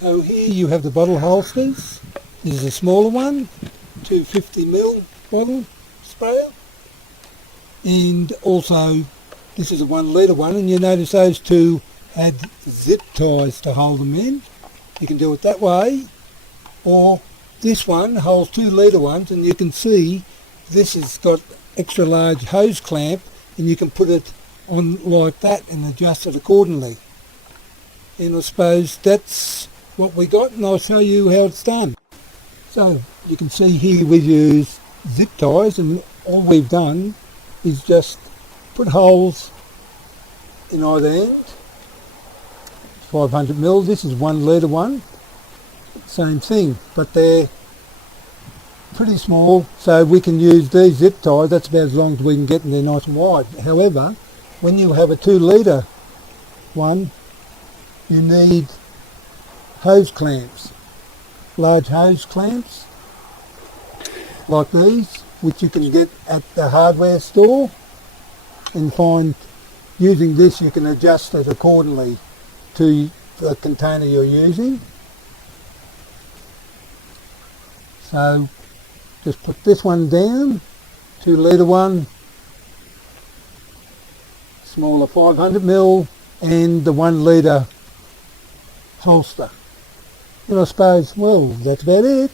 So here you have the bottle holsters. This is a smaller one, 250ml bottle sprayer. And also this is a 1 litre one, and you notice those two had zip ties to hold them in. You can do it that way, or this one holds 2 litre ones, and you can see this has got extra large hose clamp, and you can put it on like that and adjust it accordingly. And I suppose that's what we got, and I'll show you how it's done. So you can see here we've used zip ties, and all we've done is just put holes in either end. 500ml, this is 1 litre one, same thing, but they're pretty small, so we can use these zip ties. That's about as long as we can get, and they're nice and wide. However, when you have a 2 litre one, you need hose clamps, large hose clamps like these, which you can get at the hardware store, and find using this you can adjust it accordingly to the container you're using. So just put this one down, 2 litre one, smaller 500ml, and the 1 litre holster. And I suppose, well, that's about it.